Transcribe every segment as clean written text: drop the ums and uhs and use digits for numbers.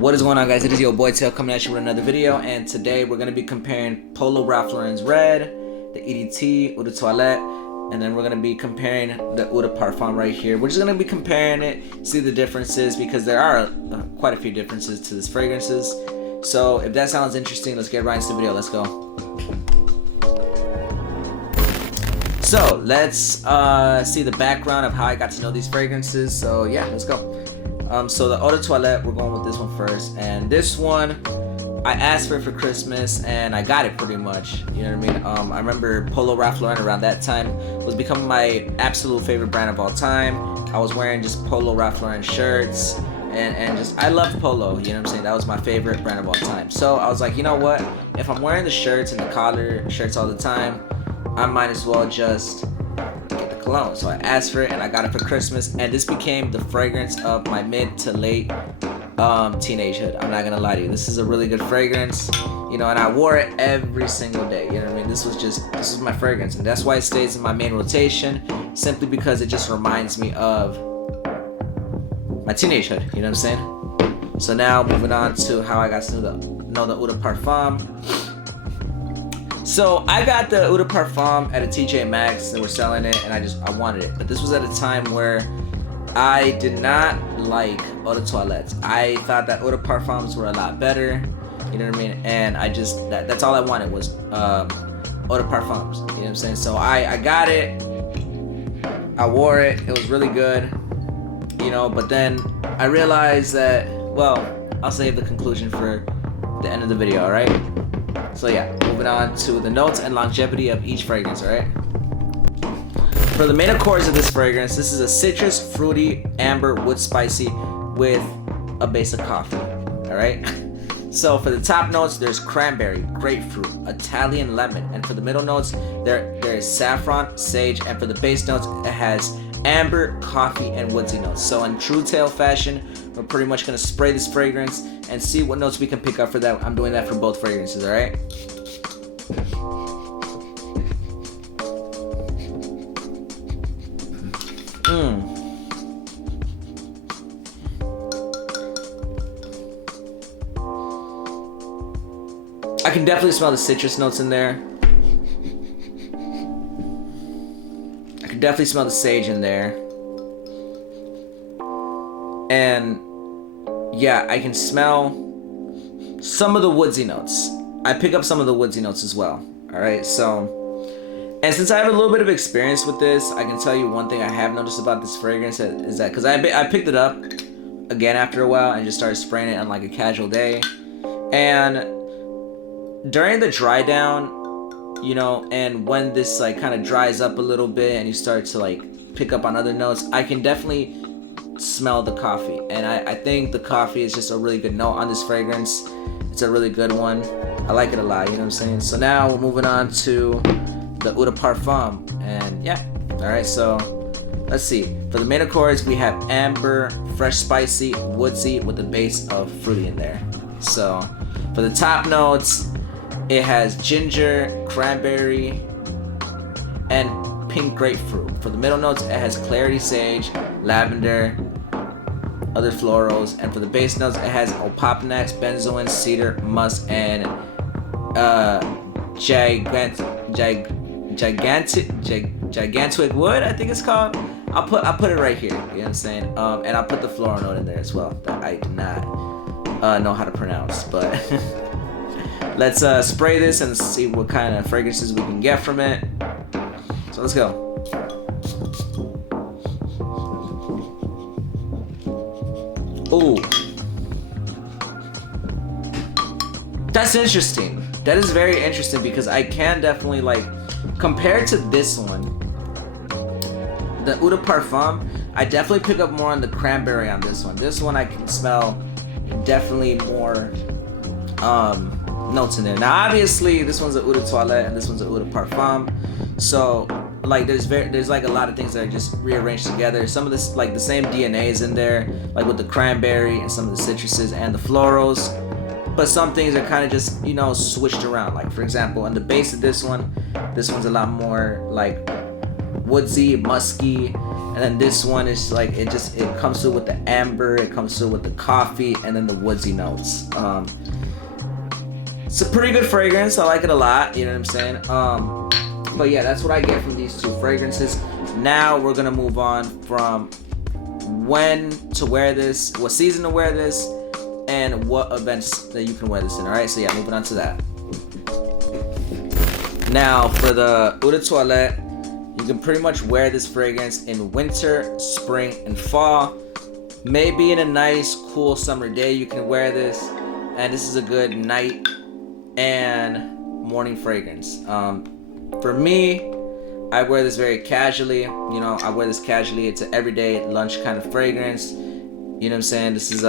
What is going on, guys? It is your boy Tail coming at you with another video, and today we're going to be comparing Polo Ralph Lauren's Red, the EDT, Eau de Toilette, and then we're going to be comparing the Eau de Parfum right here. We're just going to be comparing it, see the differences, because there are quite a few differences to these fragrances. So if that sounds interesting, let's get right into the video. Let's go. So let's see the background of how I got to know these fragrances. So yeah, let's go. So the Eau de Toilette, we're going with this one first, and this one I asked for it for Christmas and I got it pretty much, you know what I mean. I remember Polo Ralph Lauren around that time was becoming my absolute favorite brand of all time. I was wearing just Polo Ralph Lauren shirts and just I loved Polo, you know what I'm saying. That was my favorite brand of all time. So I was like, you know what, if I'm wearing the shirts and the collar shirts all the time, I might as well just cologne. So I asked for it and I got it for Christmas, and this became the fragrance of my mid to late teenagehood. I'm not gonna lie to you, this is a really good fragrance, you know, and I wore it every single day, you know what I mean. This was my fragrance, and that's why it stays in my main rotation, simply because it just reminds me of my teenagehood, you know what I'm saying. So now moving on to how I got to know the Eau de Parfum. So I got the Eau de Parfum at a TJ Maxx. They were selling it and I wanted it. But this was at a time where I did not like Eau de Toilette. I thought that Eau de Parfums were a lot better, you know what I mean? And I just, that's all I wanted was Eau de Parfums, you know what I'm saying? So I got it, I wore it, it was really good, you know, but then I realized that, well, I'll save the conclusion for the end of the video, alright? So yeah, moving on to the notes and longevity of each fragrance, alright? For the main accords of this fragrance, this is a citrus, fruity, amber, wood spicy with a base of coffee, alright? So for the top notes, there's cranberry, grapefruit, Italian lemon, and for the middle notes, there is saffron, sage, and for the base notes, it has amber, coffee, and woodsy notes. So in true Tail fashion, we're pretty much gonna spray this fragrance and see what notes we can pick up for that. I'm doing that for both fragrances, alright? I can definitely smell the citrus notes in there. I can definitely smell the sage in there. And yeah, I can smell some of the woodsy notes. I pick up some of the woodsy notes as well. Alright, so, and since I have a little bit of experience with this, I can tell you one thing I have noticed about this fragrance is that, because I picked it up again after a while and just started spraying it on like a casual day. And during the dry down, you know, and when this like kind of dries up a little bit and you start to like pick up on other notes, I can definitely smell the coffee, and I think the coffee is just a really good note on this fragrance. It's a really good one. I like it a lot, you know what I'm saying. So now we're moving on to the Eau de Parfum, and yeah, all right, so let's see. For the main accords, we have amber, fresh, spicy, woodsy with a base of fruity in there. So for the top notes, it has ginger, cranberry, and pink grapefruit. For the middle notes, it has clarity sage, lavender, other florals, and for the base notes, it has opoponax, benzoin, cedar, musk, and gigantic wood, I think it's called. I'll put it right here, you know what I'm saying? And I'll put the floral note in there as well that I do not know how to pronounce, but let's spray this and see what kind of fragrances we can get from it. So let's go. Ooh, that's interesting. That is very interesting, because I can definitely, like, compared to this one, the Eau de Parfum, I definitely pick up more on the cranberry on this one. This one I can smell definitely more notes in there. Now obviously this one's a Eau de Toilette and this one's a Eau de Parfum, so like there's like a lot of things that are just rearranged together. Some of this, like the same DNA is in there, like with the cranberry and some of the citruses and the florals, but some things are kind of just, you know, switched around. Like for example, on the base of this one's a lot more like woodsy, musky, and then this one is like it comes through with the amber, it comes through with the coffee, and then the woodsy notes. It's a pretty good fragrance. I like it a lot. You know what I'm saying? But yeah, that's what I get from these two fragrances. Now we're gonna move on from when to wear this, what season to wear this, and what events that you can wear this in. All right, so yeah, moving on to that. Now for the Eau de Toilette, you can pretty much wear this fragrance in winter, spring, and fall. Maybe in a nice, cool summer day, you can wear this, and this is a good night and morning fragrance. For me, I wear this very casually. You know, I wear this casually. It's an everyday lunch kind of fragrance. You know what I'm saying? This is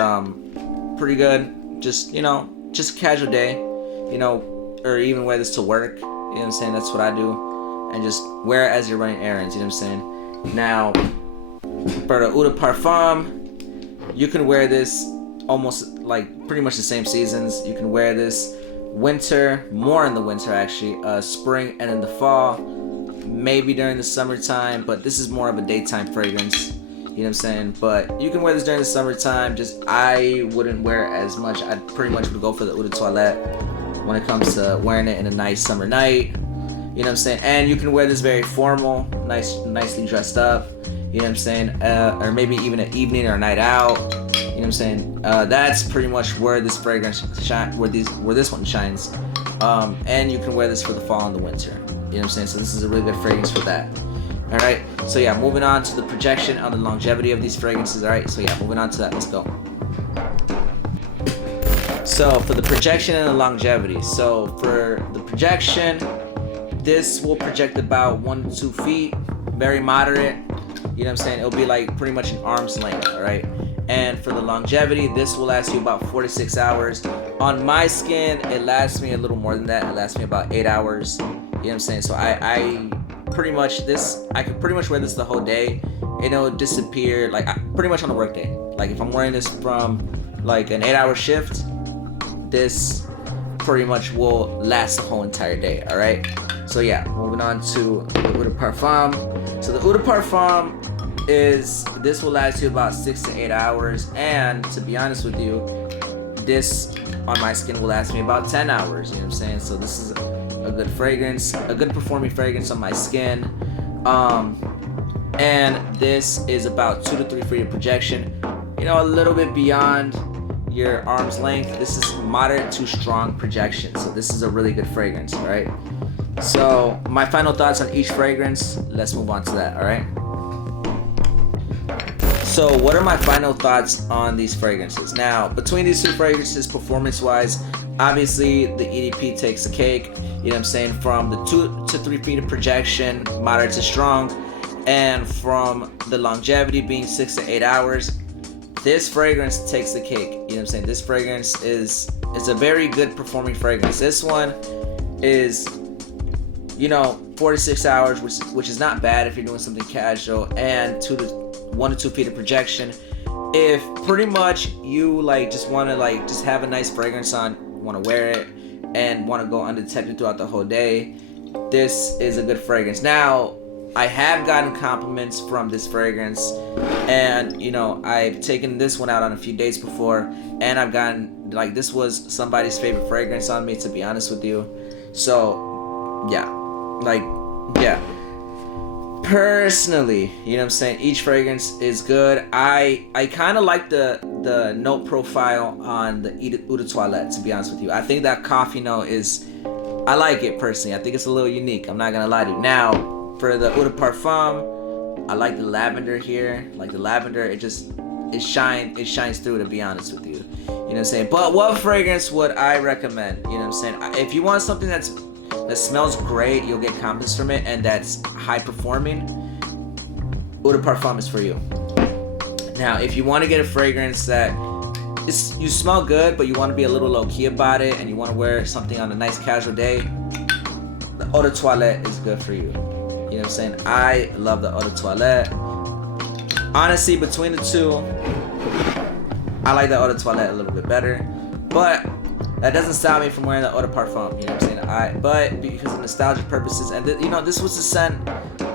pretty good. Just, you know, just a casual day. You know, or even wear this to work. You know what I'm saying? That's what I do. And just wear it as you're running errands. You know what I'm saying? Now, for the Eau de Parfum, you can wear this almost like pretty much the same seasons. You can wear this winter, more in the winter actually, spring, and in the fall, maybe during the summertime, but this is more of a daytime fragrance. You know what I'm saying? But you can wear this during the summertime. Just I wouldn't wear it as much. I pretty much would go for the Eau de Toilette when it comes to wearing it in a nice summer night. You know what I'm saying? And you can wear this very formal, nicely dressed up. You know what I'm saying? Or maybe even an evening or a night out. You know what I'm saying? That's pretty much where this fragrance shine, where this one shines. And you can wear this for the fall and the winter. You know what I'm saying? So this is a really good fragrance for that. All right. So yeah, moving on to the projection on the longevity of these fragrances. All right. So yeah, moving on to that. Let's go. So for the projection and the longevity. So for the projection, this will project about 1 to 2 feet, very moderate. You know what I'm saying? It'll be like pretty much an arm's length, all right? And for the longevity, this will last you about 4 to 6 hours. On my skin, it lasts me a little more than that. It lasts me about 8 hours. You know what I'm saying? So I could pretty much wear this the whole day. It'll disappear like pretty much on a work day. Like if I'm wearing this from like an 8-hour shift, this pretty much will last the whole entire day, all right? So yeah, moving on to the Eau de Parfum. So the Eau de Parfum this will last you about 6 to 8 hours, and to be honest with you, this on my skin will last me about 10 hours. You know what I'm saying? So this is a good fragrance, a good performing fragrance on my skin. And this is about 2 to 3 feet of projection. You know, a little bit beyond your arm's length. This is moderate to strong projection. So this is a really good fragrance, all right? So my final thoughts on each fragrance. Let's move on to that, all right? So what are my final thoughts on these fragrances? Now, between these two fragrances, performance-wise, obviously the EDP takes the cake. You know what I'm saying? From the 2 to 3 feet of projection, moderate to strong, and from the longevity being 6 to 8 hours, this fragrance takes the cake. You know what I'm saying? This fragrance is a very good performing fragrance. This one is, you know, 4 to 6 hours, which is not bad if you're doing something casual, and 1 to 2 feet of projection. If pretty much you like just want to like just have a nice fragrance on, want to wear it, and want to go undetected throughout the whole day, this is a good fragrance. Now, I have gotten compliments from this fragrance, and you know, I've taken this one out on a few dates before, and I've gotten like this was somebody's favorite fragrance on me, to be honest with you. So yeah, like yeah, personally, you know what I'm saying, each fragrance is good. I kind of like the note profile on the Eau de Toilette, to be honest with you. I think that coffee note I like it personally. I think it's a little unique, I'm not gonna lie to you. Now for the Eau de Parfum, I like the lavender here. Like the lavender, it shines through, to be honest with you. You know what I'm saying? But what fragrance would I recommend? You know what I'm saying? If you want something that smells great, you'll get compliments from it, and that's high performing, Eau de Parfum is for you. Now, if you want to get a fragrance that you smell good, but you want to be a little low key about it, and you want to wear something on a nice casual day, the Eau de Toilette is good for you. You know what I'm saying? I love the Eau de Toilette. Honestly, between the two, I like the Eau de Toilette a little bit better. But that doesn't stop me from wearing the Eau de Parfum, you know what I'm saying? But because of nostalgic purposes, and you know, this was the scent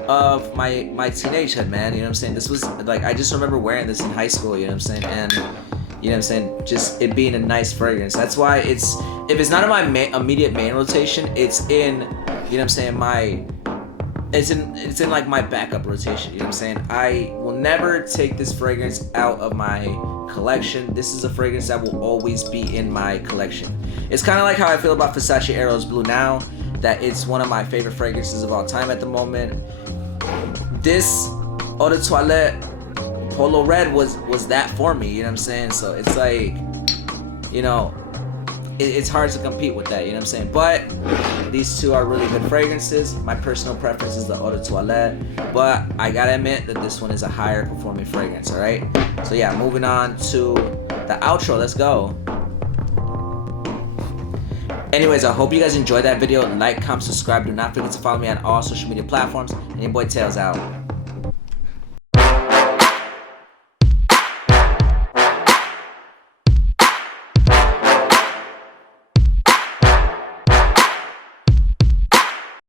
of my teenagehood, man, you know what I'm saying? This was, like, I just remember wearing this in high school, you know what I'm saying? And, you know what I'm saying, just it being a nice fragrance. That's why it's, if it's not in my immediate main rotation, it's in, you know what I'm saying, it's in like my backup rotation, you know what I'm saying? I will never take this fragrance out of my collection. This is a fragrance that will always be in my collection. It's kind of like how I feel about Versace Eros Blue now, that it's one of my favorite fragrances of all time at the moment. This Eau de Toilette Polo Red was that for me, you know what I'm saying? So it's like, you know, it's hard to compete with that, you know what I'm saying? But these two are really good fragrances. My personal preference is the Eau de Toilette, but I gotta admit that this one is a higher performing fragrance, all right? So yeah, moving on to the outro, let's go. Anyways, I hope you guys enjoyed that video. Like, comment, subscribe. Do not forget to follow me on all social media platforms. And your boy Tails out.